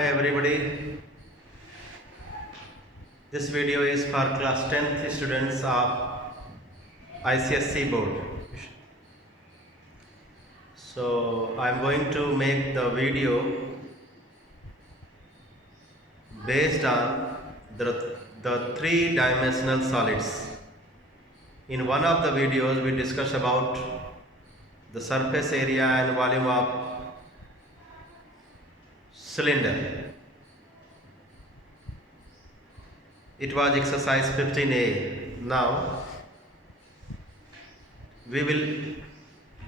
Hi everybody. This video is for class 10th students of ICSC board. So I am going to make the video based on the three-dimensional solids. In one of the videos we discussed about the surface area and volume of cylinder. It was exercise 15A. Now we will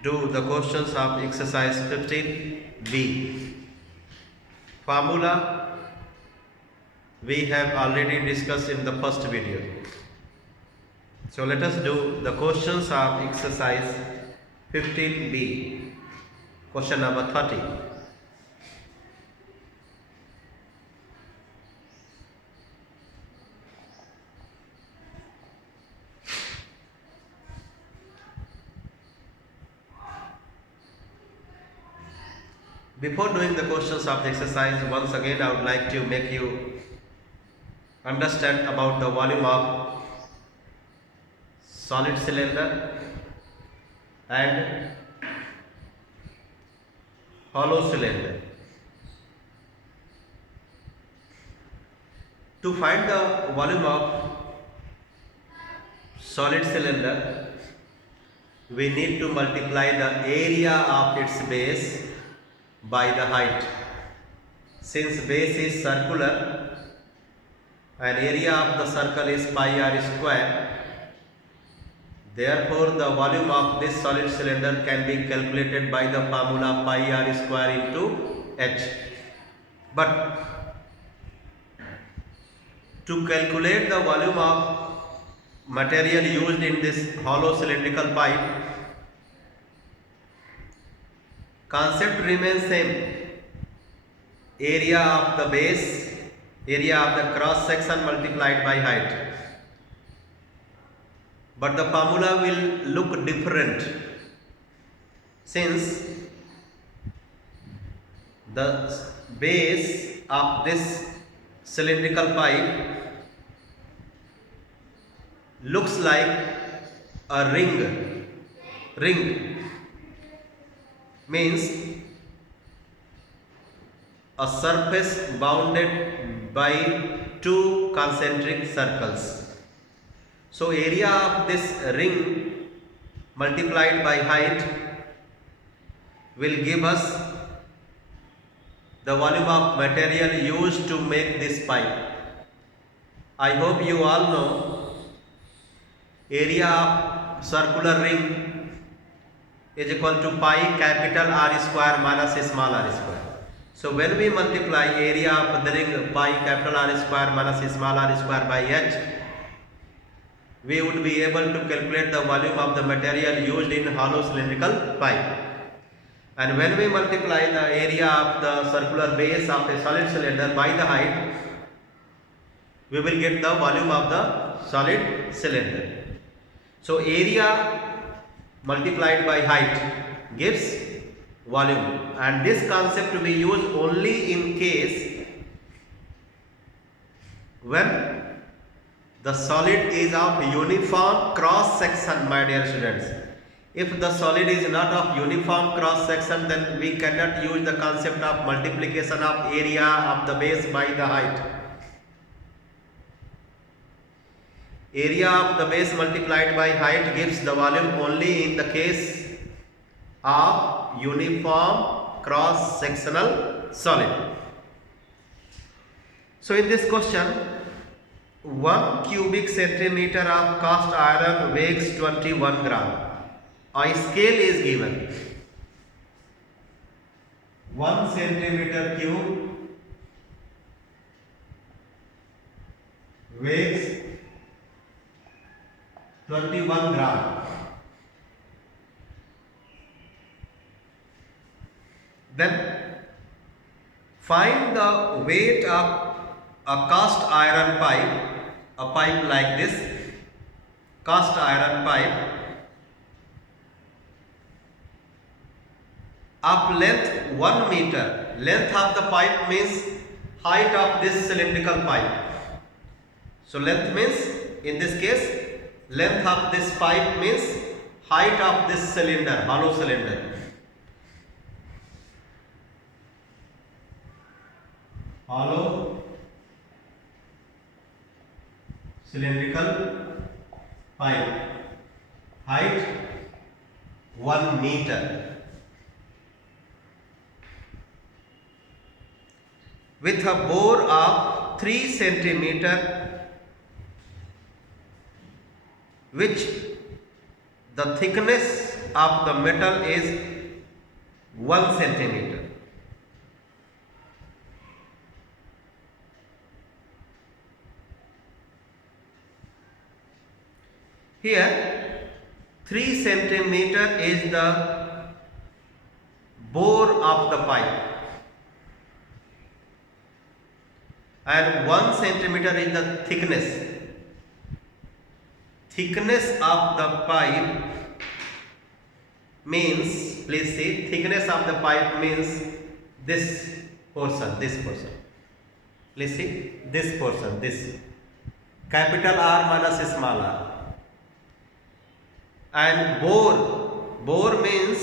do the questions of exercise 15B. Formula we have already discussed in the first video. So let us do the questions of exercise 15B. Question number 30. Before doing the questions of the exercise, once again I would like to make you understand about the volume of solid cylinder and hollow cylinder. To find the volume of solid cylinder, we need to multiply the area of its base by the height. Since base is circular and area of the circle is pi r square, therefore the volume of this solid cylinder can be calculated by the formula pi r square into h. But to calculate the volume of material used in this hollow cylindrical pipe, concept remains same. Area of the base, area of the cross section multiplied by height. But the formula will look different since the base of this cylindrical pipe looks like a ring. Means a surface bounded by two concentric circles. So area of this ring multiplied by height will give us the volume of material used to make this pipe. I hope you all know area of circular ring is equal to pi capital R square minus small r square. So when we multiply area of the ring pi capital R square minus small r square by h, we would be able to calculate the volume of the material used in hollow cylindrical pipe. And when we multiply the area of the circular base of a solid cylinder by the height, we will get the volume of the solid cylinder. So area multiplied by height gives volume, and this concept we use only in case when the solid is of uniform cross section, my dear students. If the solid is not of uniform cross section, then we cannot use the concept of multiplication of area of the base by the height. Area of the base multiplied by height gives the volume only in the case of uniform cross sectional solid. So in this question, 1 cubic centimeter of cast iron weighs 21 gram. A scale is given. 1 centimeter cube weighs 21 gram. Then find the weight of a cast iron pipe, a pipe like this, cast iron pipe of length 1 meter. Length of the pipe means height of this cylindrical pipe. So length means, in this case, length of this pipe means height of this cylinder, hollow cylinder. Hollow cylindrical pipe, height 1 meter. With a bore of 3 centimeter, which the thickness of the metal is 1 centimeter. Here 3 centimeter is the bore of the pipe and 1 centimeter is the thickness. Thickness of the pipe means, please see, thickness of the pipe means this portion, Please see, this portion, this. Capital R minus small r. And bore means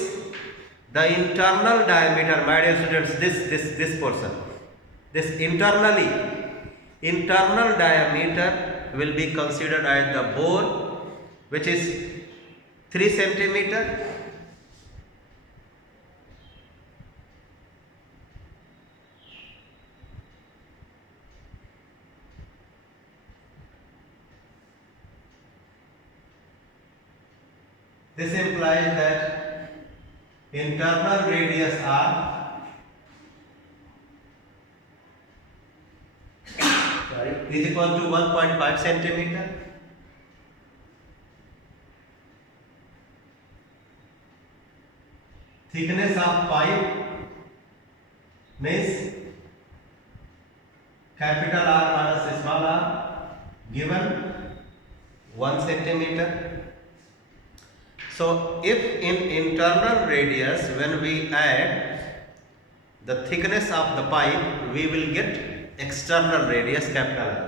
the internal diameter, my dear students, this portion. This internal diameter will be considered as the bore, which is 3 centimeter. This implies that internal radius R is equal to 1.5 centimeter. Thickness of pipe means capital R minus small r, given 1 centimeter. So if in internal radius, when we add the thickness of the pipe, we will get external radius, capital R.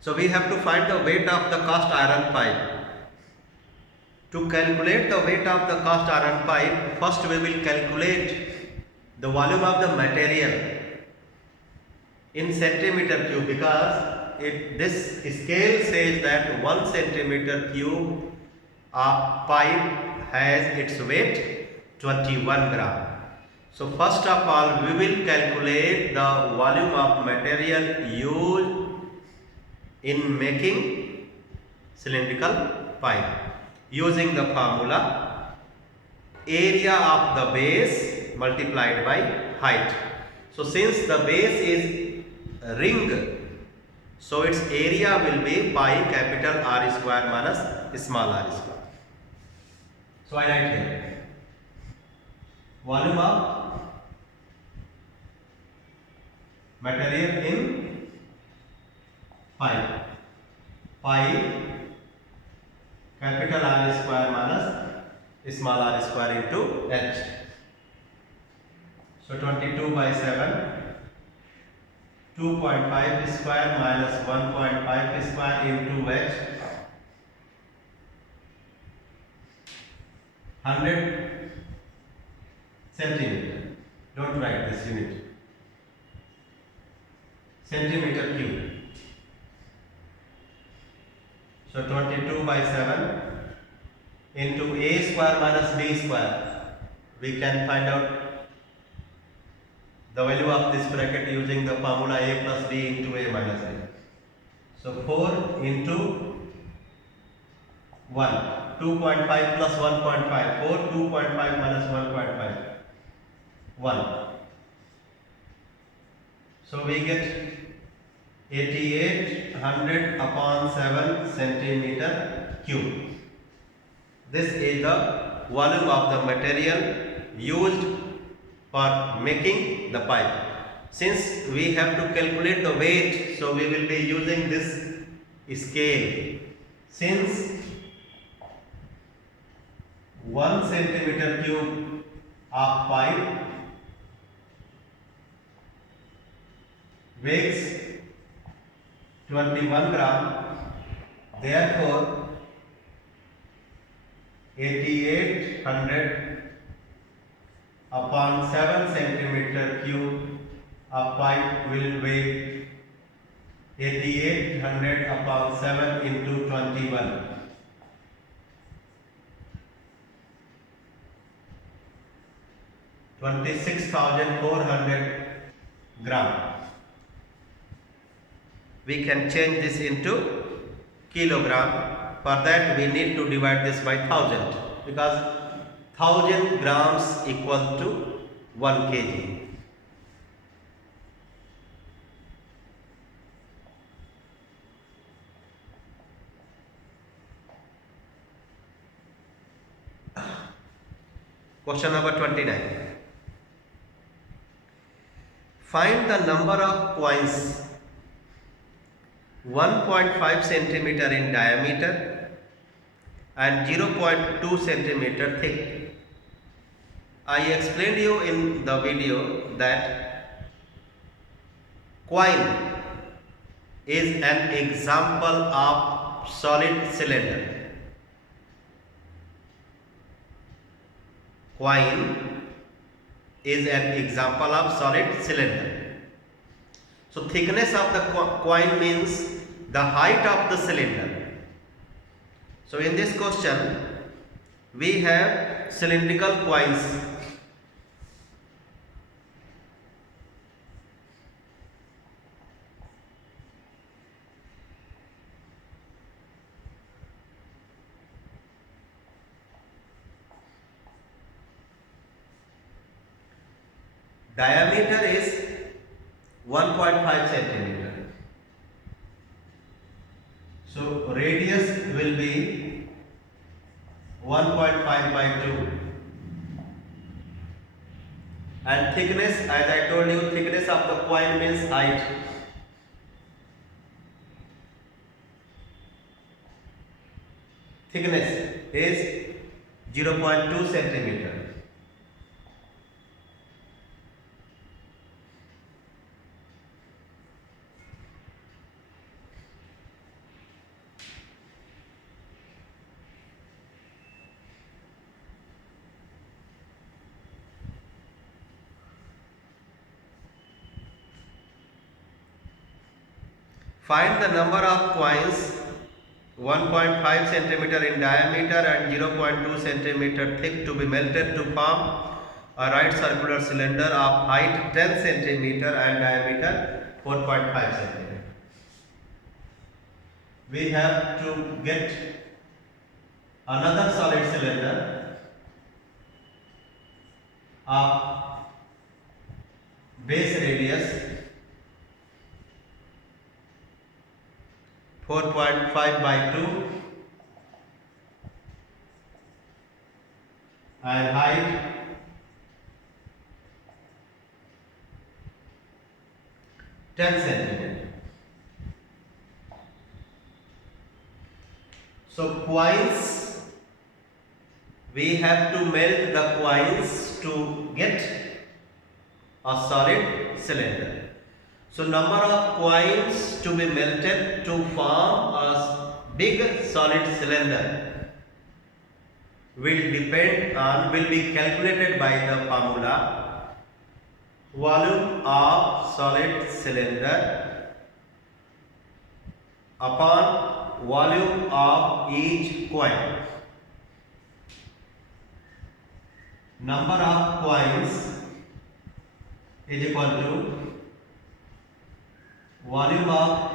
So we have to find the weight of the cast iron pipe. To calculate the weight of the cast iron pipe, first we will calculate the volume of the material in centimeter cube, because this scale says that 1 centimeter cube of pipe has its weight 21 gram. So first of all, we will calculate the volume of material used in making cylindrical pipe using the formula area of the base multiplied by height. So since the base is a ring, so its area will be pi capital R square minus small r square. So I write here volume of material in pi capital R square minus small r square into h. So 22 by 7, 2.5 square minus 1.5 square into h, 100 centimeter. Don't write this unit. Centimeter cube. So 22 by 7 into a square minus b square. We can find out the value of this bracket using the formula a plus b into a minus a. So 4 into 1. 2.5 plus 1.5. 4, 2.5 minus 1.5. 1. So we get 8800 upon 7 centimeter cube. This is the volume of the material used for making the pipe. Since we have to calculate the weight, so we will be using this scale. Since 1 centimeter cube of pipe weighs 21 gram, therefore 8800 upon 7 centimeter cube of pipe will weigh 8800 upon 7 into 21. 26,400 gram. We can change this into kilogram. For that we need to divide this by 1000 because 1000 grams equal to 1 kg. Question number 29. Find the number of coins 1.5 centimeter in diameter and 0.2 centimeter thick. I explained you in the video that coin is an example of solid cylinder. Coin is an example of solid cylinder. So thickness of the coin means the height of the cylinder. So in this question we have cylindrical coins. Diameter is 1.5 centimeter. So radius will be 1.5 by 2. And thickness, as I told you, thickness of the coin means height. Thickness is 0.2 centimeter. Find the number of coins 1.5 centimeter in diameter and 0.2 centimeter thick to be melted to form a right circular cylinder of height 10 centimeter and diameter 4.5 centimeter. We have to get another solid cylinder of base radius 4.5 by 2 and height 10 centimeter. So coins, we have to melt the coins to get a solid cylinder. So number of coins to be melted to form a big solid cylinder will be calculated by the formula volume of solid cylinder upon volume of each coin. Number of coins is equal to volume of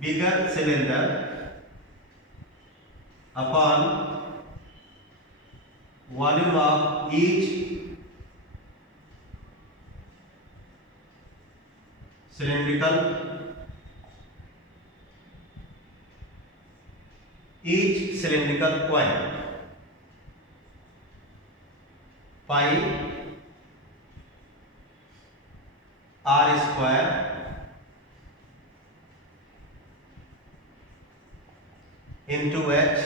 bigger cylinder upon volume of each cylindrical coin. pi r square into h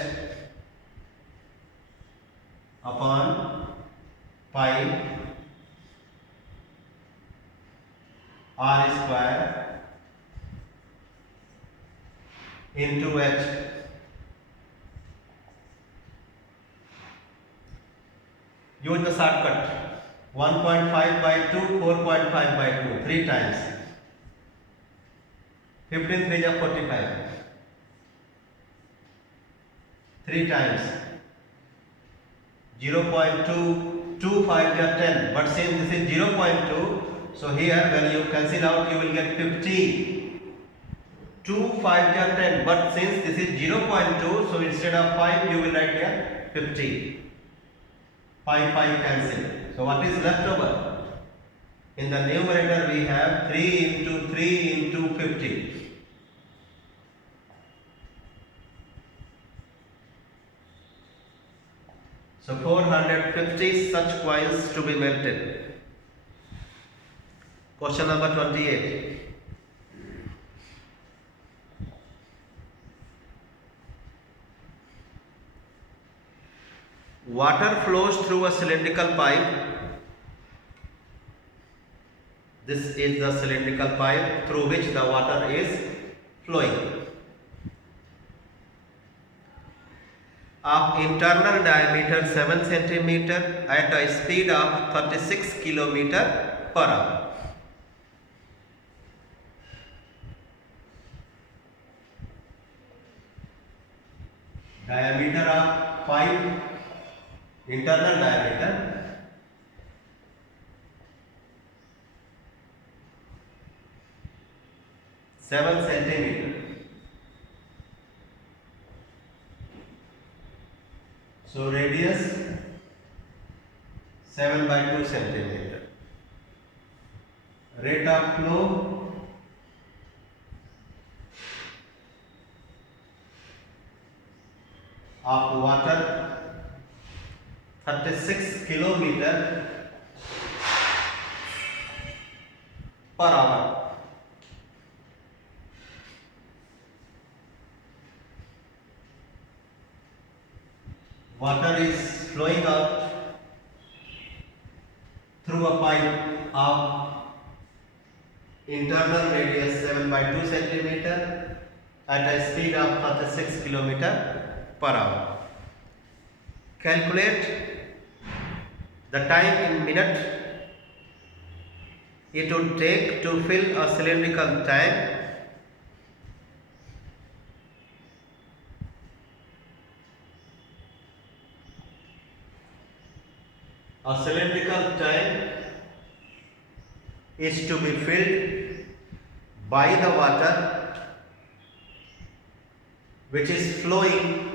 upon pi r square into h. Use the shortcut. 1.5 by 2, 4.5 by 2, 3 times. 15 3 is 45. 3 times. 0.2, 2 5 is 10. But since this is 0.2, so here when you cancel out, you will get 15. 2 5 is 10. But since this is 0.2, so instead of 5, you will write here 50. Pi cancel. So what is left over? In the numerator we have 3 into 3 into 50. So 450 such coins to be melted. Question number 28. Water flows through a cylindrical pipe. This is the cylindrical pipe through which the water is flowing. Of internal diameter 7 cm at a speed of 36 km per hour. Diameter of pipe, internal diameter 7 centimeter. So radius 7 by 2 centimeter. Rate of flow of water 36 kilometer per hour. Water is flowing out through a pipe of internal radius 7 by 2 centimeter at a speed of 36 km per hour. Calculate the time in minute it would take to fill a cylindrical tank. A cylindrical tank is to be filled by the water which is flowing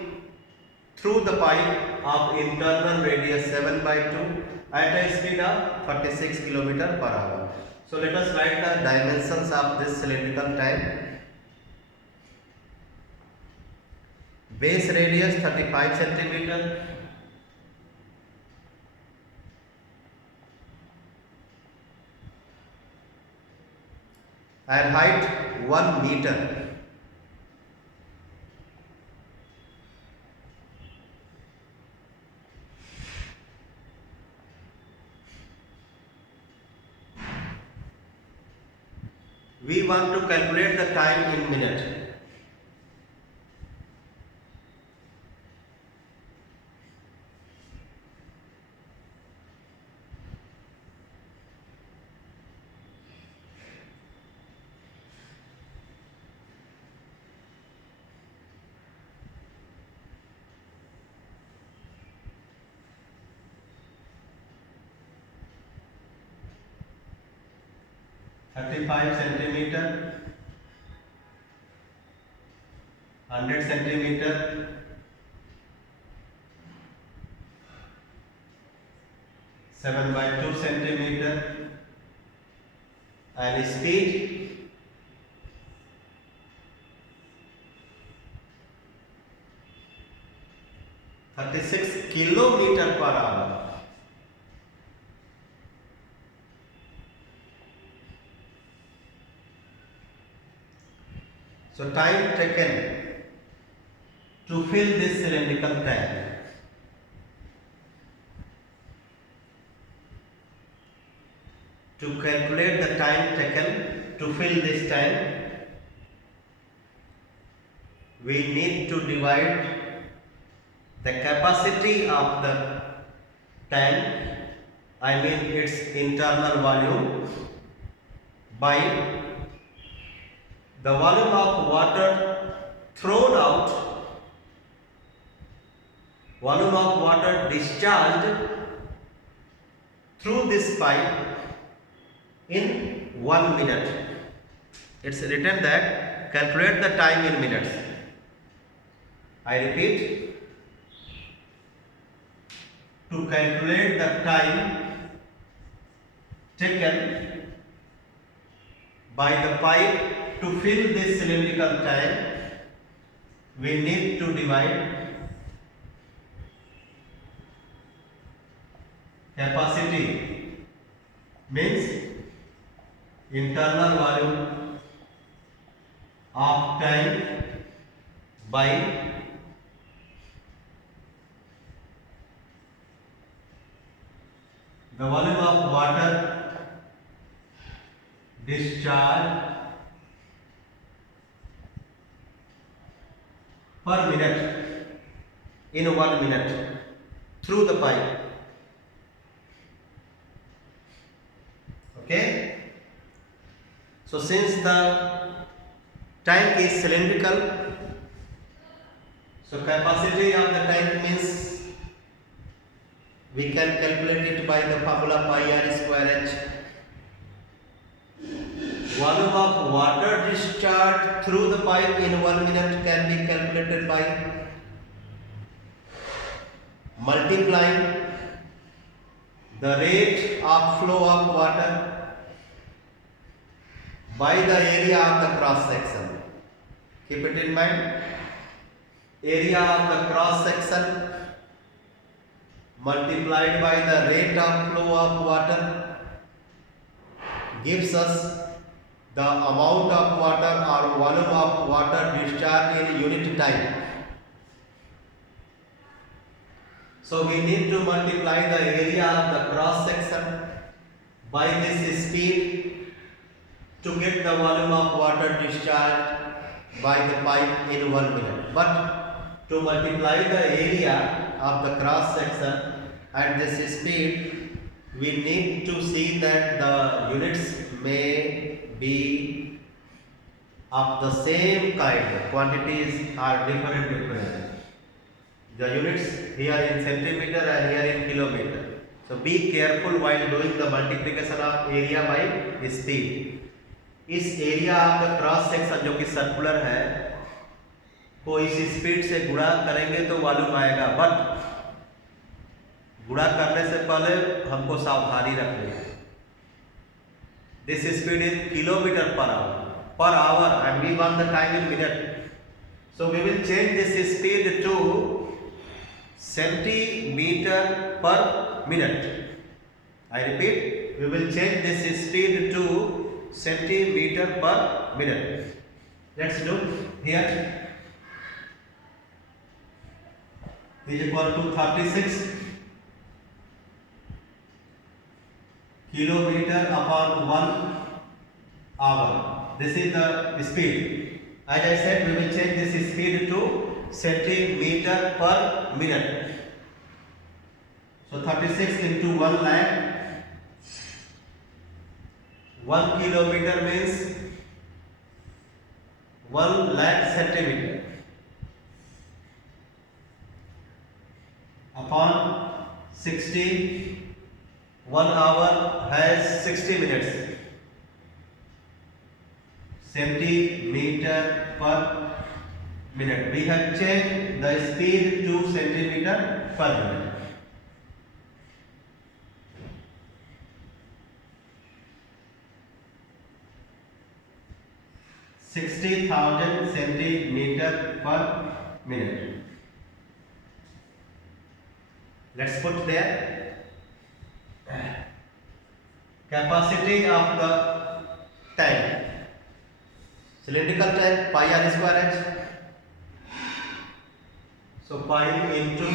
through the pipe of internal radius 7 by 2 at a speed of 36 km per hour. So let us write the dimensions of this cylindrical tank. Base radius 35 centimeter. And height 1 meter. We want to calculate the time in minute. Thirty-five centimeter, 100 centimeter, 7 by 2 centimeter, and speed 36 kilometer per hour. So time taken to fill this cylindrical tank. To calculate the time taken to fill this tank, we need to divide the capacity of the tank, I mean its internal volume, by the volume of water thrown out, volume of water discharged through this pipe in 1 minute. It's written that calculate the time in minutes. I repeat, to calculate the time taken by the pipe to fill this cylindrical tank, we need to divide capacity, means internal volume of tank, by the volume of water discharged per minute in 1 minute through the pipe. Okay. So since the tank is cylindrical, so capacity of the tank means we can calculate it by the formula pi r square h. Volume of water discharged through the pipe in 1 minute can be calculated by multiplying the rate of flow of water by the area of the cross section. Keep it in mind. Area of the cross section multiplied by the rate of flow of water gives us the amount of water or volume of water discharged in unit time. So we need to multiply the area of the cross section by this speed to get the volume of water discharged by the pipe in 1 minute. But to multiply the area of the cross section at this speed, we need to see that the units may be of the same kind. Quantities are different. The units here in centimeter and here in kilometer. So be careful while doing the multiplication of area by speed. इस area of the cross section जो कि circular है को इस speed से गुणा करेंगे तो वॉल्यूम आएगा, बट गुणा करने से पहले हमको सावधानी रखनी है. This speed is kilometer per hour and we want the time in minute. So we will change this speed to centimeter per minute. I repeat, we will change this speed to centimeter per minute. Let's do here. Is equal to 36 kilometer upon 1 hour. This is the speed. As I said, we will change this speed to centimeter per minute. So 36 into 1 lakh. 1 kilometer means 1 lakh centimeter upon 60. 1 hour has 60 minutes. Centimeter per minute. We have changed the speed to centimeter per minute. 60,000 centimeter per minute. Let's put there capacity of the tank. Cylindrical tank, pi r square h. So pi into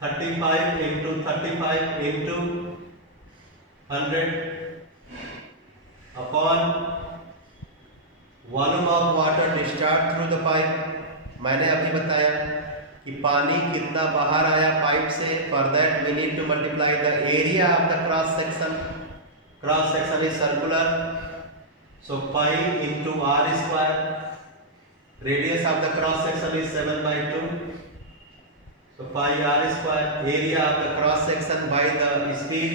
35 into 35 into 100 upon volume of water discharge through the pipe. मैंने अभी बताया कि पानी कितना बाहर आया pipe से, for that we need to multiply the area of the cross section. Cross section is circular, so pi into r square. Radius of the cross section is 7/2, so pi r square, area of the cross section by the speed,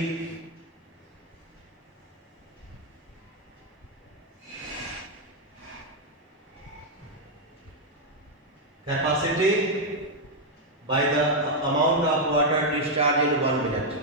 capacity by the amount of water discharged in 1 minute.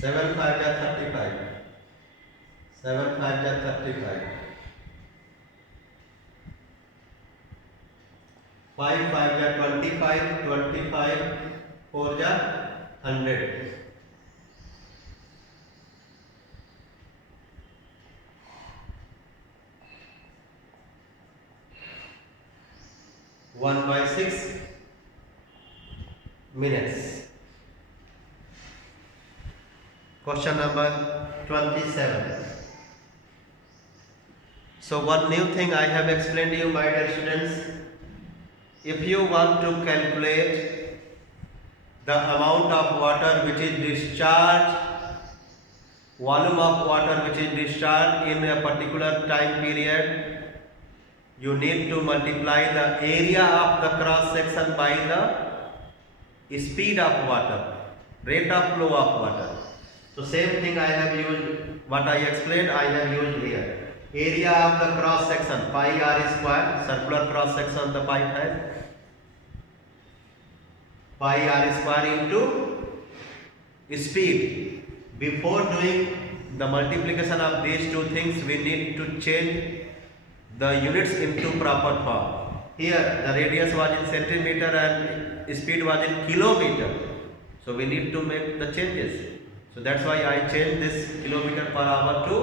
Seven five या 35, 7 5 या 35, 5 5 या 25, 25 4 या 100, 1/6 minutes. Question number 27. So one new thing I have explained to you, my dear students. If you want to calculate the amount of water which is discharged, volume of water which is discharged in a particular time period, you need to multiply the area of the cross section by the speed of water, rate of flow of water. So same thing I have used, what I explained I have used here. Area of the cross section, pi r square, circular cross section the pipe has, pi r square into speed. Before doing the multiplication of these two things, we need to change the units into proper form. Here the radius was in centimeter and speed was in kilometer, so we need to make the changes. So that's why I changed this kilometer per hour to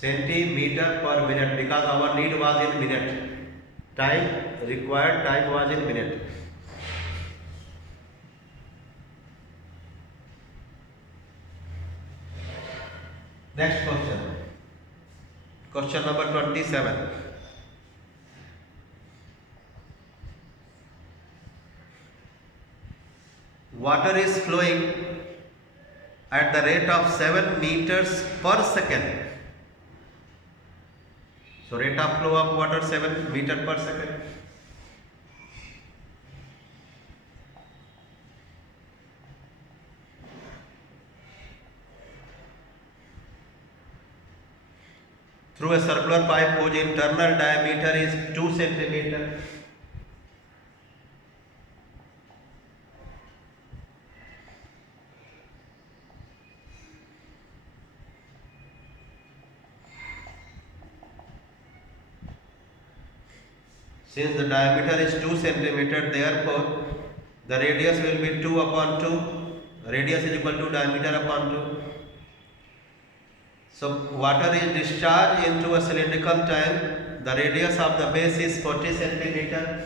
centimeter per minute, because our need was in minute. Time required time was in minute. Next question. Question number 27. Water is flowing at the rate of 7 meters per second. So rate of flow of water 7 meter per second. Through a circular pipe whose internal diameter is 2 centimeter. Since the diameter is 2 centimeter, therefore the radius will be 2 upon 2. Radius is equal to diameter upon 2. So water is discharged into a cylindrical tank. The radius of the base is 40 centimeter.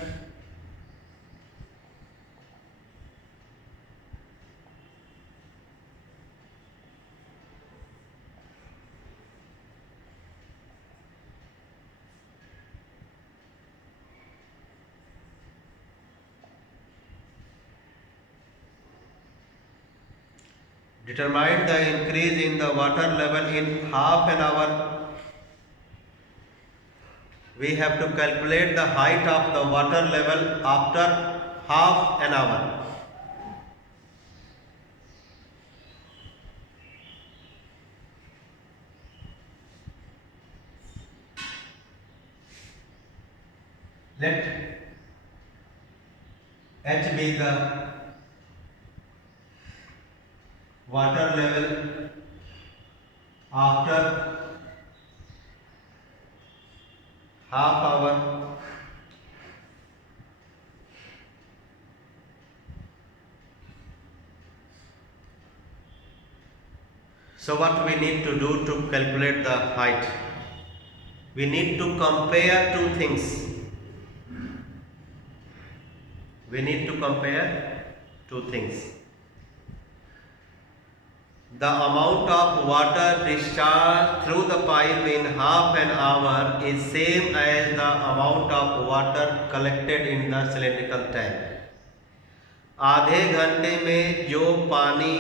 Determine the increase in the water level in half an hour we have to calculate the height of the water level after half an hour. Let h be the water level after half hour. So what we need to do to calculate the height? We need to compare two things. We need to compare two things. The amount of water discharged through the pipe in half an hour is same as the amount of water collected in the cylindrical tank. आधे घंटे में जो पानी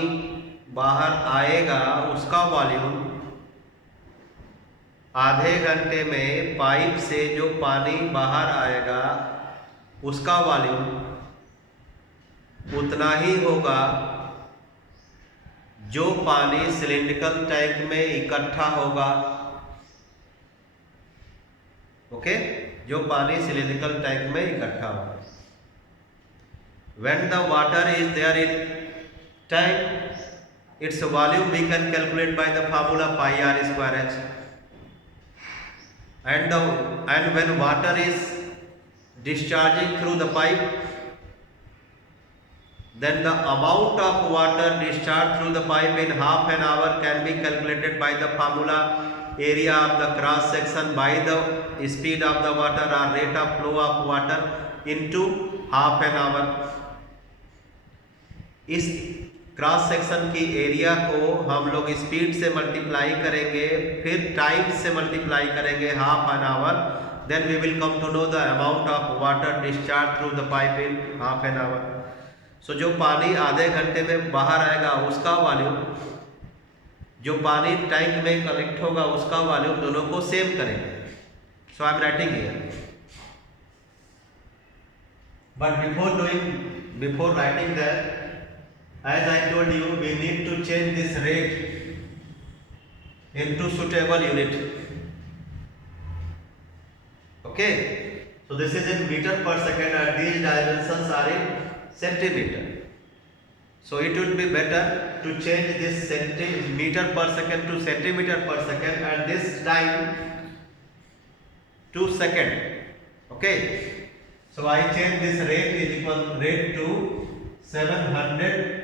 बाहर आएगा उसका volume आधे घंटे में पाइप से जो पानी बाहर आएगा उसका वॉल्यूम उतना ही होगा जो पानी सिलिंड्रिकल टैंक में इकट्ठा होगा. ओके, जो पानी सिलिंड्रिकल टैंक में इकट्ठा होगा. When the water is there in tank, its volume we can calculate by the formula pi r square h. And when water is discharging through the pipe, then the amount of water discharged through the pipe in half an hour can be calculated by the formula area of the cross section by the speed of the water or rate of flow of water into half an hour. इस cross section की area को हम लोग speed से multiply करेंगे, फिर time से multiply करेंगे half an hour, then we will come to know the amount of water discharge through the pipe in half an hour. So जो पानी आधे घंटे में बाहर आएगा उसका वॉल्यूम, जो पानी टैंक में कलेक्ट होगा उसका वॉल्यूम, दोनों को सेम करेंगे. So I am writing here. But before writing that, as I told you, we need to change this rate into suitable unit. Okay, so this is in meter per second and these dimensions are in centimeter. So it would be better to change this centimeter per second to centimeter per second and this time to second. Okay, so I change this rate is equal rate to 700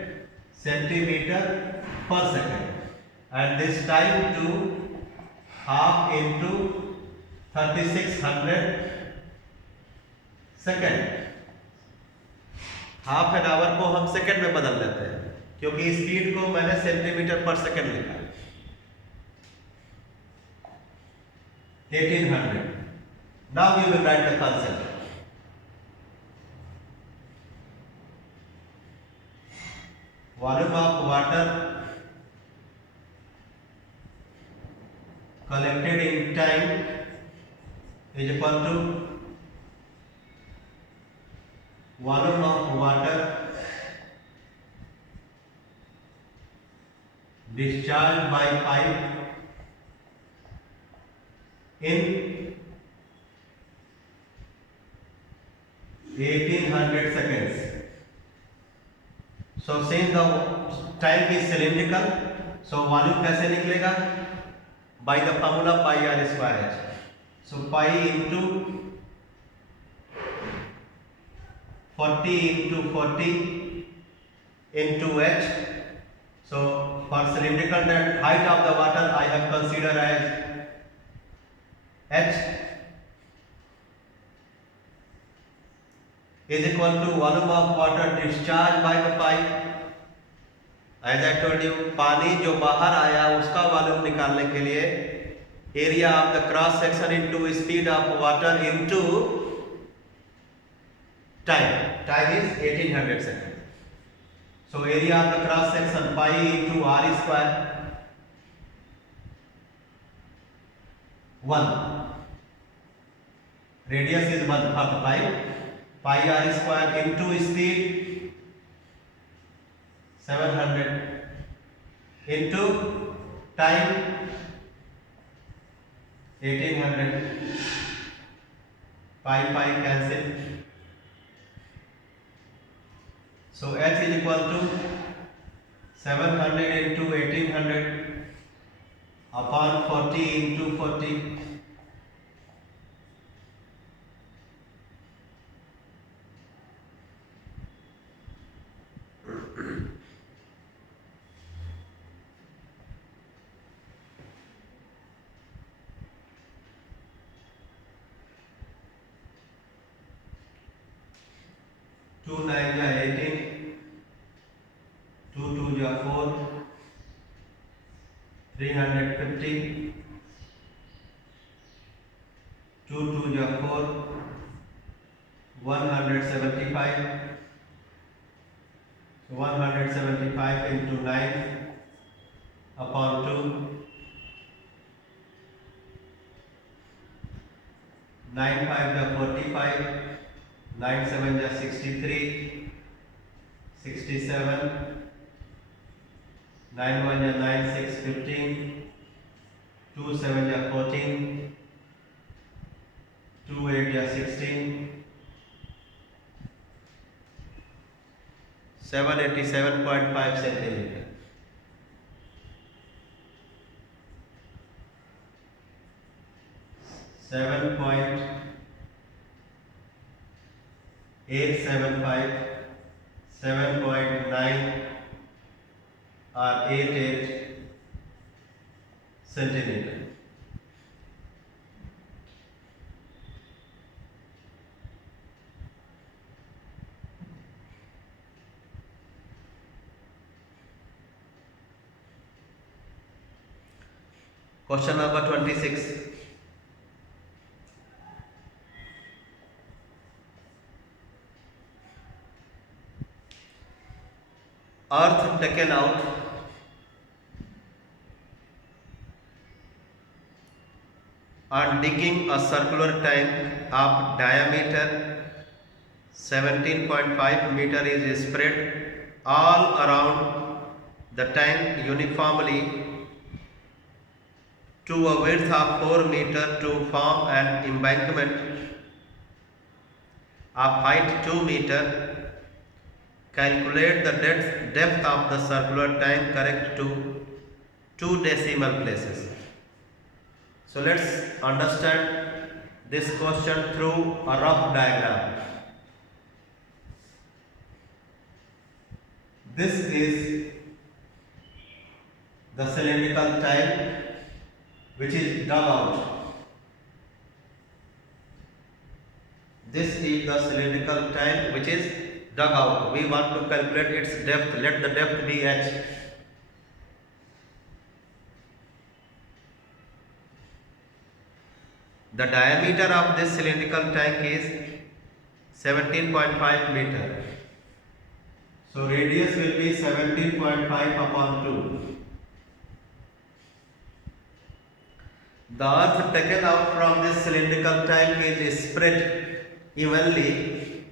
centimeter per second and this time to half into 3600 second. Half an our को हम second में बदल देते हैं क्योंकि speed को मैंने centimetre पर सेकेंड लिखा है. 1800. Now we will write the concept. Volume of water collected in tank is equal to volume of water discharged by pipe in 1800 seconds. So since the tank is cylindrical, so volume कैसे निकलेगा? By the formula pi r square h. So pi into 40 into 40 into h. So for cylindrical that height of the water I have considered as h is equal to volume of water discharged by the pipe. As I told you, पानी जो बाहर आया उसका volume निकालने के लिए area of the cross section into speed of water into time. Time is 1800 second. So area of the cross section pi into r square 1. radius is 1 half pi, pi r square into speed 700 into time 1800, pi cancel. So h is equal to 700 into 1800 upon 40 into 40. Two nine ja 18, 2 2 ja 4, 350, 2 2 ja 4, 175. So 175 into 9 upon 2, 9 5 ja 45, 9 7 ja 63, 67, 9 1 ja 9 6 15, 2 7 ja 14, 2 8 ja 16, 787.5 centimeter. Seven point 875, 7.9 or 88 centimeter. Question number 26. Earth taken out and digging a circular tank of diameter 17.5 meter is spread all around the tank uniformly to a width of 4 meter to form an embankment of height 2 meter. Calculate the depth of the circular tank correct to 2 decimal places. So let's understand this question through a rough diagram. This is the cylindrical tank which is dug out. This is the cylindrical tank which is dug out. We want to calculate its depth. Let the depth be h. The diameter of this cylindrical tank is 17.5 meter. So radius will be 17.5 upon 2. The earth taken out from this cylindrical tank is spread evenly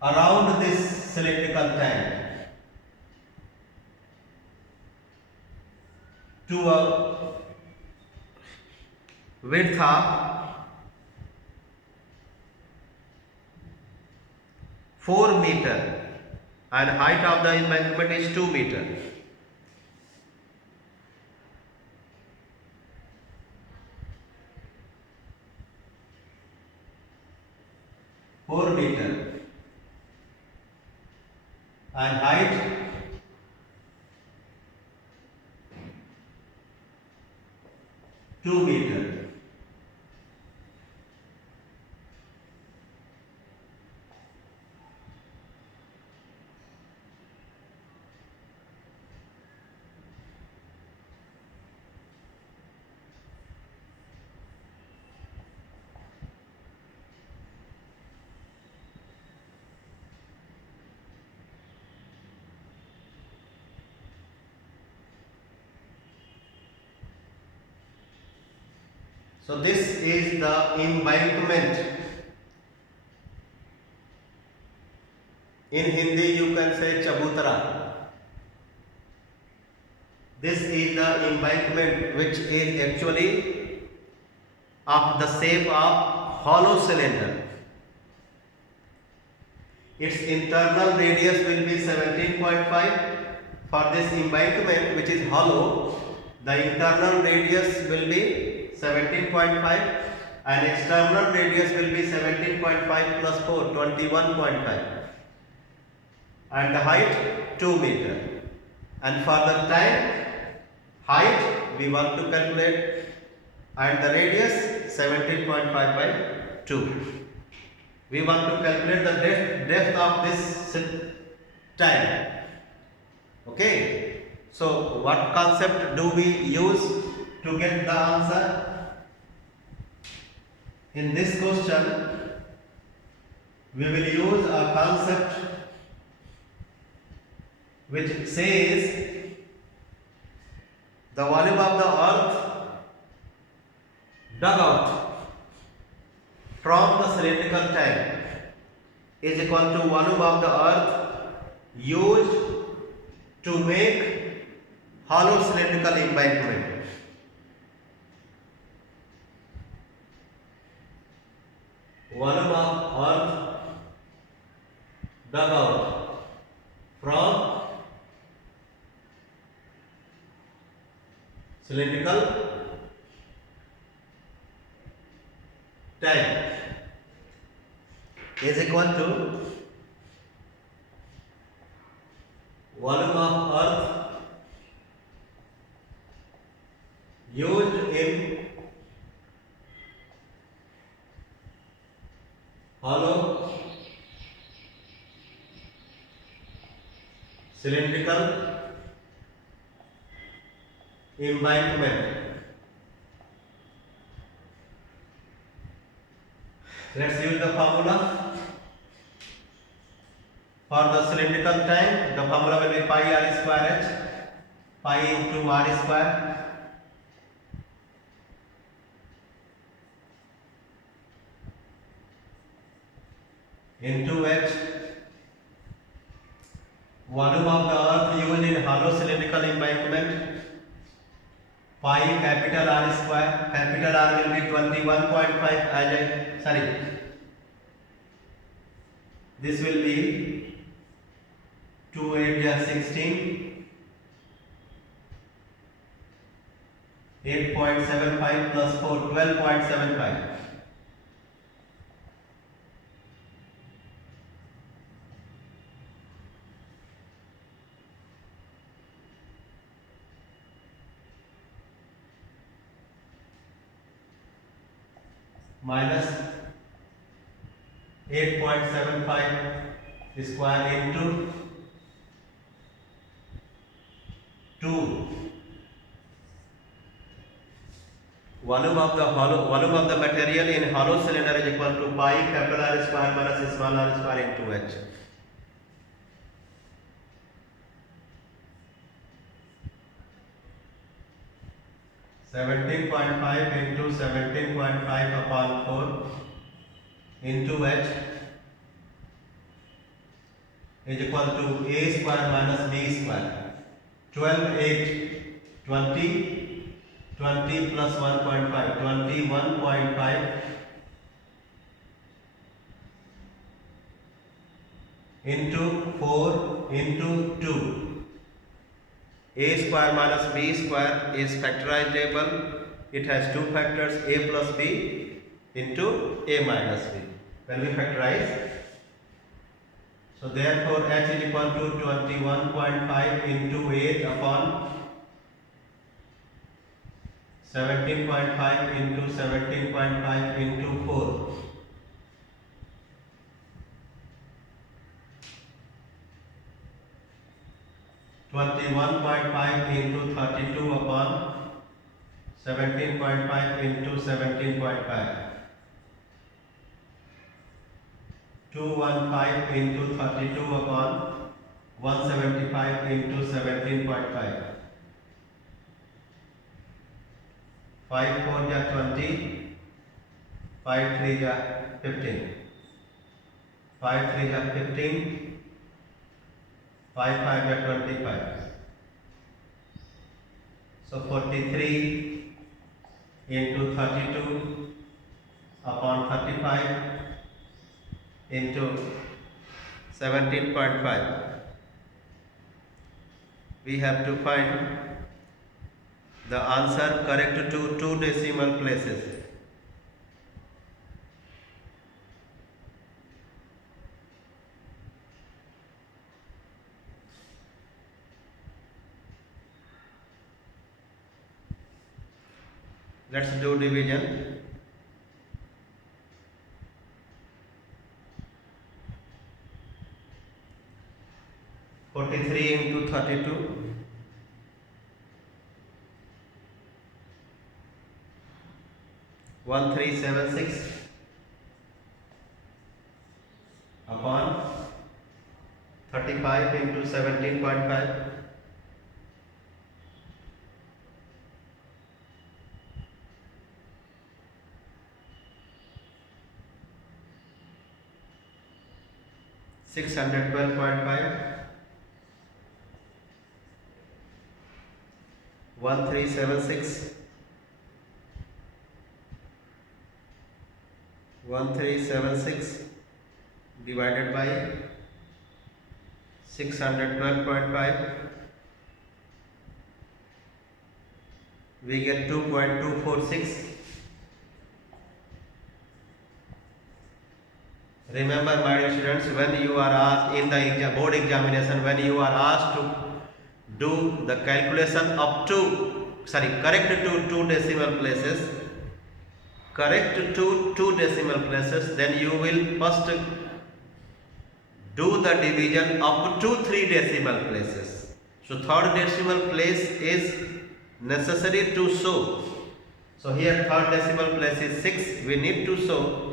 around this cylindrical tank to a width of 4 meter and height of the embankment is 2 meter. And height 2 meter. So this is the embankment. In Hindi you can say chabutara. This is the embankment which is actually of the shape of hollow cylinder. Its internal radius will be 17.5. For this embankment which is hollow, the internal radius will be 17.5 and external radius will be 17.5 plus 4, 21.5, and the height 2 meter. And for the tank height we want to calculate, and the radius 17.5 by 2. We want to calculate the depth of this tank. Okay. So what concept do we use to get the answer? In this question we will use a concept which says the volume of the earth dug out from the cylindrical tank is equal to volume of the earth used to make hollow cylindrical embankment. Volume of earth dug out from cylindrical tank is equal to volume of earth used in hollow cylindrical embankment. Let's use the formula. For the cylindrical tank, the formula will be pi r square h, pi into r square into h. Volume of the earth used in hollow cylindrical embankment, pi capital R square. Capital R will be 21.5 this will be 2 8 16, 8.75 plus 4, 12.75. Minus 8.75 square into 2. Volume of the material in hollow cylinder is equal to pi capital R square minus small r square into h. (17.5) into 17.5 upon 4 into h is equal to a square minus b square. 12, 8, 20, 20 plus 1.5, 21.5 into 4 into 2. A square minus b square is factorizable. It has two factors, a plus b into a minus b. When we factorize, so therefore h is equal to 21.5 into 8 upon 17.5 into 17.5 into 4. (21.5) into 32 upon 17.5 into 17.5. 215 into 32 upon 175 into 17.5. 5 4 ja 20, 5 3 ja 15, 5 3 ja 15, 5 5 ja 25. So 43 into 32 upon 35 into 17.5. We have to find the answer correct to two decimal places. Let's do division. (43 into 32) 1376 upon 35 into 17.5. 612.5, 1376, 1376 divided by 612.5, we get 2.246. Remember, my dear students, when you are asked in the board examination, when you are asked to do the calculation up to, correct to two decimal places, then you will first do the division up to 3 decimal places. So third decimal place is necessary to show. So here third decimal place is 6, we need to show.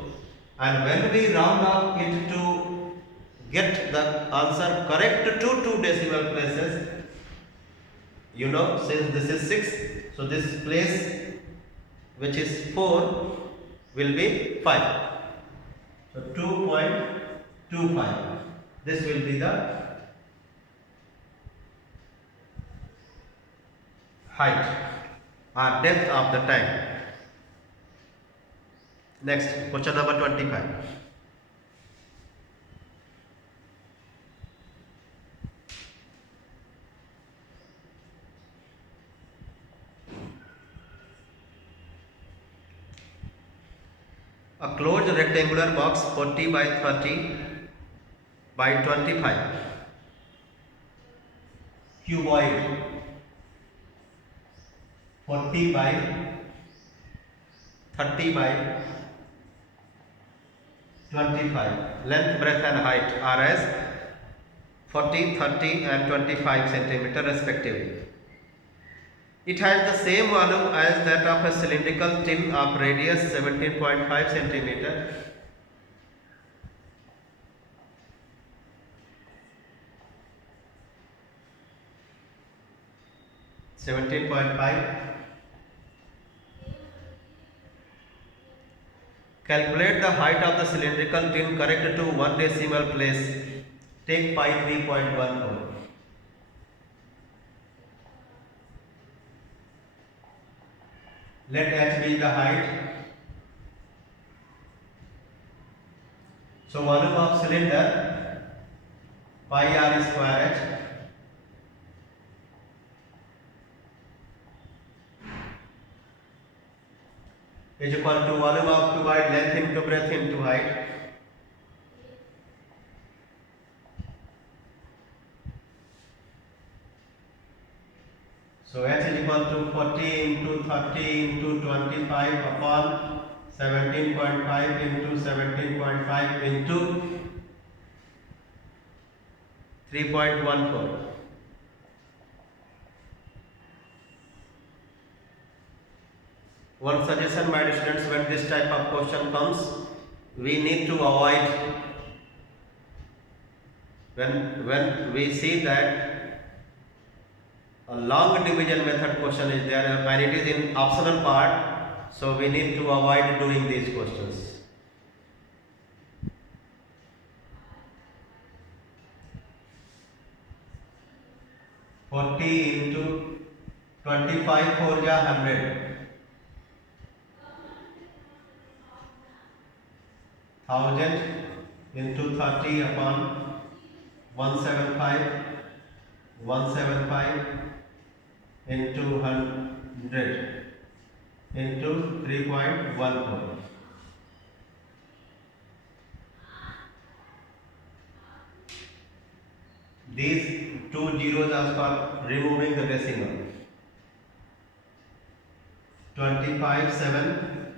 And when we round up it to get the answer correct to two decimal places, since this is 6, so this place which is 4 will be 5. So 2.25. This will be the height or depth of the tank. Next, question number 25. A closed rectangular box 40 by 30 by 25, cuboid 40 by 30 by 25, length, breadth and height are as 40, 30 and 25 centimeter respectively. It has the same volume as that of a cylindrical tin of radius 17.5 centimeter. Calculate the height of the cylindrical tin correct to one decimal place. Take pi 3.14. Let h be the height. So volume of cylinder pi r square h. Is equal to volume of cuboid, length into breadth into height. So h is equal to 40 into 30 into 25 upon 17.5 into 17.5 into 3.14. One suggestion, my dear students, when this type of question comes, we need to avoid, when we see that a long division method question is there and it is in optional part, So we need to avoid doing these questions. Forty into 25 4 या 100. 1000 into 30 upon 175. 175 into 100 into 3.14. These two zeros are for removing the decimal. 25 7,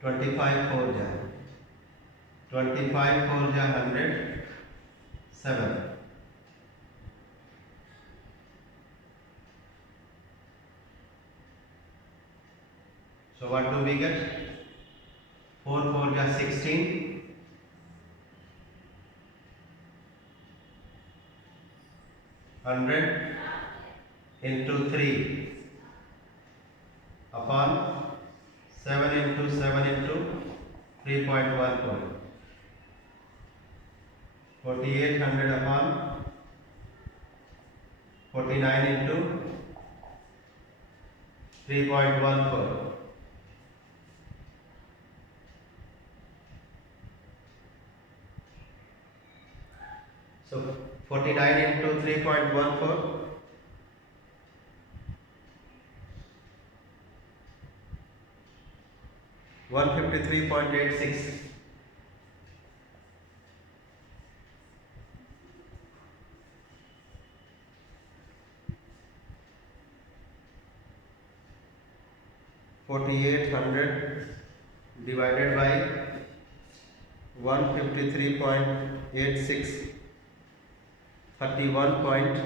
25 4 ja, 25 4 ja 100, 7. So what do we get? 4 4 ja 16. 100 into 3 upon 7 into 7 into 3.14. 4800 upon 49 into 3.14. So 49 into 3.14, 153.86. divided by 153.86, 31.19.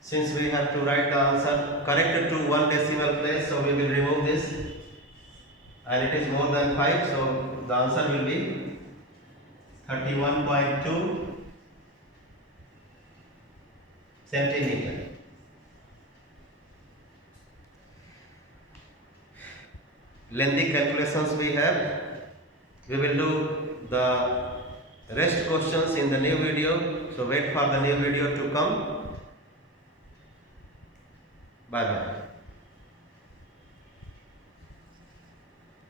Since we have to write the answer correct to one decimal place, so we will remove this, and it is more than 5, so the answer will be 31.2 centimeter. Lengthy calculations we have. We will do the rest questions in the new video. So wait for the new video to come. Bye bye.